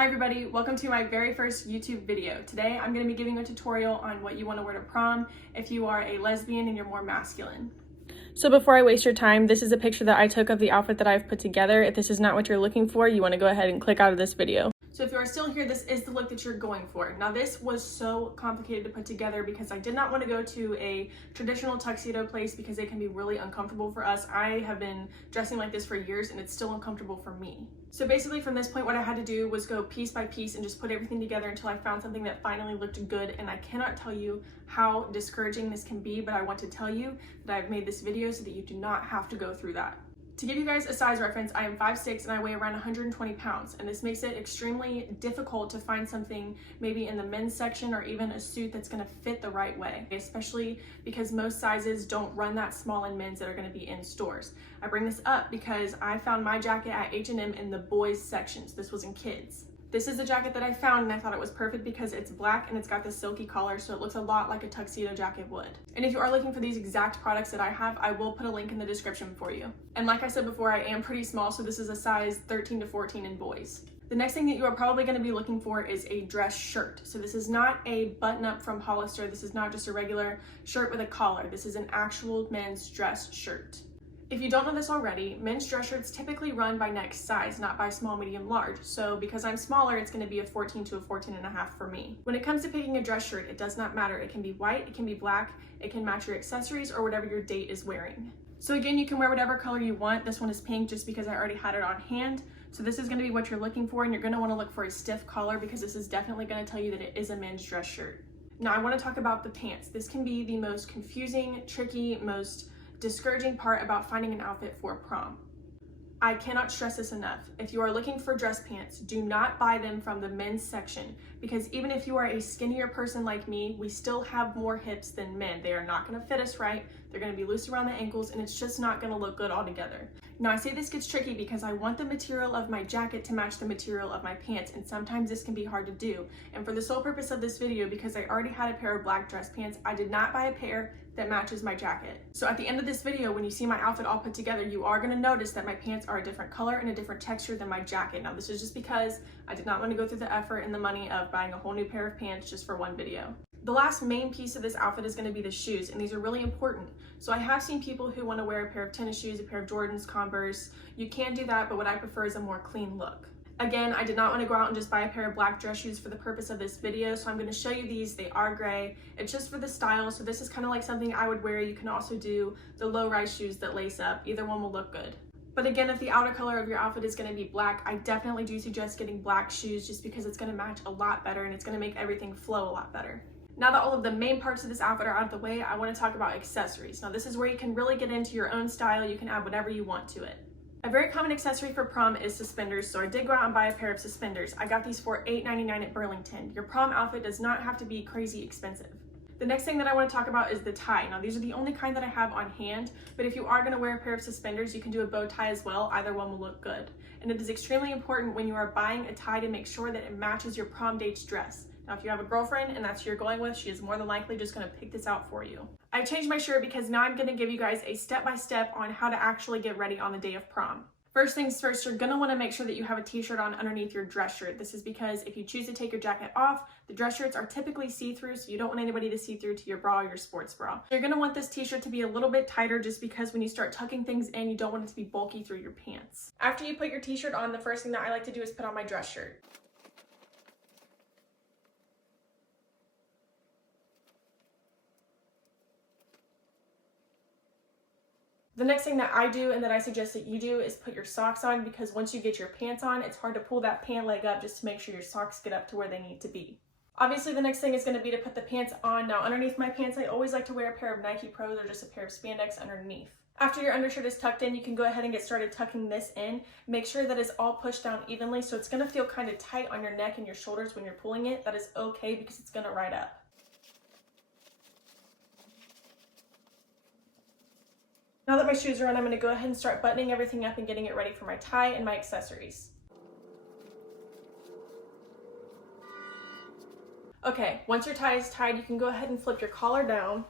Hi everybody, welcome to my very first YouTube video. Today I'm going to be giving a tutorial on what you want to wear to prom if you are a lesbian and you're more masculine. So before I waste your time, this is a picture that I took of the outfit that I've put together. If this is not what you're looking for, you want to go ahead and click out of this video. So if you are still here, this is the look that you're going for. Now this was so complicated to put together because I did not want to go to a traditional tuxedo place because it can be really uncomfortable for us. I have been dressing like this for years and it's still uncomfortable for me. So basically from this point, what I had to do was go piece by piece and just put everything together until I found something that finally looked good. And I cannot tell you how discouraging this can be, but I want to tell you that I've made this video so that you do not have to go through that. To give you guys a size reference, I am 5'6" and I weigh around 120 pounds, and this makes it extremely difficult to find something maybe in the men's section or even a suit that's going to fit the right way, especially because most sizes don't run that small in men's that are going to be in stores. I bring this up because I found my jacket at H&M in the boys sections. This was in kids. This is the jacket that I found and I thought it was perfect because it's black and it's got this silky collar, so it looks a lot like a tuxedo jacket would. And if you are looking for these exact products that I have, I will put a link in the description for you. And like I said before, I am pretty small, so this is a size 13 to 14 in boys. The next thing that you are probably going to be looking for is a dress shirt. So this is not a button-up from Hollister. This is not just a regular shirt with a collar. This is an actual men's dress shirt. If you don't know this already, men's dress shirts typically run by next size, not by small, medium, large. So because I'm smaller, it's going to be a 14 to a 14.5 for me. When it comes to picking a dress shirt, it does not matter. It can be white, it can be black, it can match your accessories or whatever your date is wearing. So again, you can wear whatever color you want. This one is pink just because I already had it on hand. So this is going to be what you're looking for, and you're going to want to look for a stiff collar because this is definitely going to tell you that it is a men's dress shirt. Now I want to talk about the pants. This can be the most confusing, tricky, most discouraging part about finding an outfit for prom. I cannot stress this enough. If you are looking for dress pants, do not buy them from the men's section because even if you are a skinnier person like me, we still have more hips than men. They are not going to fit us right. They're going to be loose around the ankles and it's just not going to look good altogether. Now I say this gets tricky because I want the material of my jacket to match the material of my pants, and sometimes this can be hard to do. And for the sole purpose of this video, because I already had a pair of black dress pants, I did not buy a pair that matches my jacket. So at the end of this video, when you see my outfit all put together, you are going to notice that my pants are a different color and a different texture than my jacket. Now this is just because I did not want to go through the effort and the money of buying a whole new pair of pants just for one video. The last main piece of this outfit is going to be the shoes, and these are really important. So I have seen people who want to wear a pair of tennis shoes, a pair of Jordans, Converse. You can do that, but what I prefer is a more clean look. Again, I did not want to go out and just buy a pair of black dress shoes for the purpose of this video, so I'm going to show you these. They are gray. It's just for the style, so this is kind of like something I would wear. You can also do the low-rise shoes that lace up. Either one will look good. But again, if the outer color of your outfit is going to be black, I definitely do suggest getting black shoes just because it's going to match a lot better and it's going to make everything flow a lot better. Now that all of the main parts of this outfit are out of the way, I want to talk about accessories. Now this is where you can really get into your own style. You can add whatever you want to it. A very common accessory for prom is suspenders, so I did go out and buy a pair of suspenders. I got these for $8.99 at Burlington. Your prom outfit does not have to be crazy expensive. The next thing that I want to talk about is the tie. Now these are the only kind that I have on hand, but if you are going to wear a pair of suspenders, you can do a bow tie as well. Either one will look good. And it is extremely important when you are buying a tie to make sure that it matches your prom date's dress. Now, if you have a girlfriend and that's who you're going with, she is more than likely just going to pick this out for you. I changed my shirt because now I'm going to give you guys a step-by-step on how to actually get ready on the day of prom. First things first, you're going to want to make sure that you have a t-shirt on underneath your dress shirt. This is because if you choose to take your jacket off, the dress shirts are typically see-through, so you don't want anybody to see through to your bra or your sports bra. You're going to want this t-shirt to be a little bit tighter just because when you start tucking things in, you don't want it to be bulky through your pants. After you put your t-shirt on, the first thing that I like to do is put on my dress shirt. The next thing that I do and that I suggest that you do is put your socks on, because once you get your pants on, it's hard to pull that pant leg up just to make sure your socks get up to where they need to be. Obviously, the next thing is going to be to put the pants on. Now, underneath my pants, I always like to wear a pair of Nike Pros or just a pair of spandex underneath. After your undershirt is tucked in, you can go ahead and get started tucking this in. Make sure that it's all pushed down evenly, so it's going to feel kind of tight on your neck and your shoulders when you're pulling it. That is okay because it's going to ride up. Now that my shoes are on, I'm going to go ahead and start buttoning everything up and getting it ready for my tie and my accessories. Okay, once your tie is tied, you can go ahead and flip your collar down.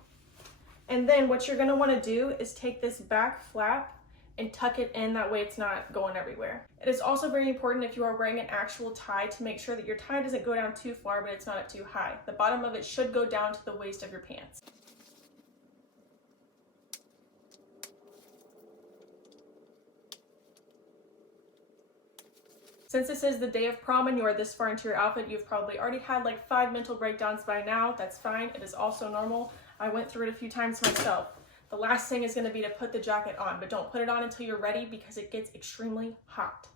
And then what you're going to want to do is take this back flap and tuck it in, that way it's not going everywhere. It is also very important if you are wearing an actual tie to make sure that your tie doesn't go down too far, but it's not up too high. The bottom of it should go down to the waist of your pants. Since this is the day of prom and you are this far into your outfit, you've probably already had like 5 mental breakdowns by now. That's fine. It is also normal. I went through it a few times myself. The last thing is going to be to put the jacket on, but don't put it on until you're ready because it gets extremely hot.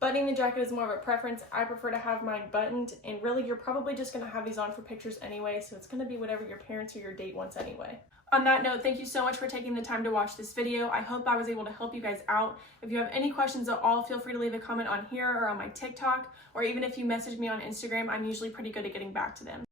Buttoning the jacket is more of a preference. I prefer to have mine buttoned, and really you're probably just going to have these on for pictures anyway, so it's going to be whatever your parents or your date wants anyway. On that note, thank you so much for taking the time to watch this video. I hope I was able to help you guys out. If you have any questions at all, feel free to leave a comment on here or on my TikTok, or even if you message me on Instagram, I'm usually pretty good at getting back to them.